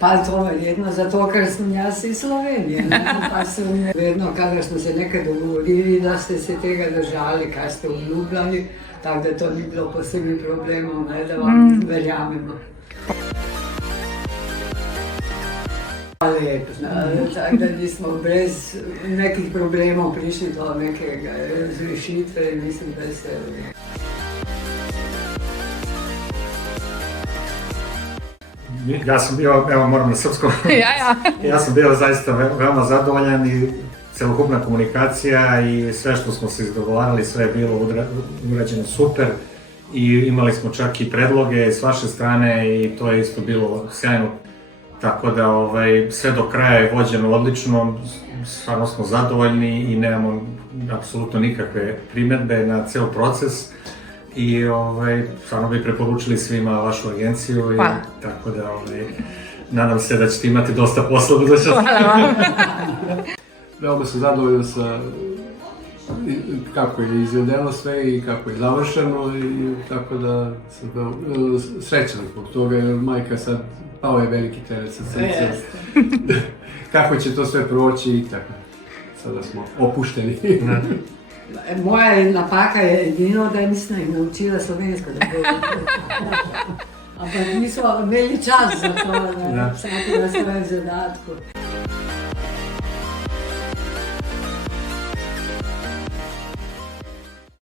Pa to verjetno zato, ker sem jaz iz Slovenije. Pa sem vedno, kadar smo se nekaj dogovorili, da ste se tega držali, kaj ste obljubljali, tako da to ni bilo posebej problemov, da vam verjamemo. Lep, tako da nismo brez nekih problemov prišli do neke razrešitve in mislim, da se... Ja sam bio, evo moram na srpskom, ja sam bio zaista veoma zadovoljan i celokupna komunikacija i sve što smo se izdogovarali, sve je bilo urađeno super i imali smo čak i predloge s vaše strane i to je isto bilo sjajno. Tako da sve do kraja je vođeno odlično, stvarno smo zadovoljni i nemamo apsolutno nikakve primjedbe na ceo proces. I stvarno bi preporučili svima vašu agenciju i tako da nadam se da ćete imati dosta posla u budućnosti. Veoma sam zadovoljan sa kako je izvedeno sve i kako je završeno i tako da sam srećan zbog toga jer majka sad pao je veliki teret sa srcem. Kako će to sve proći i tako. Sada smo opušteni. Moja napaka je edino, da nisem jih naučila slovensko, da govorim. Ampak nismo imeli čas za to, vsakega svojem zadatku.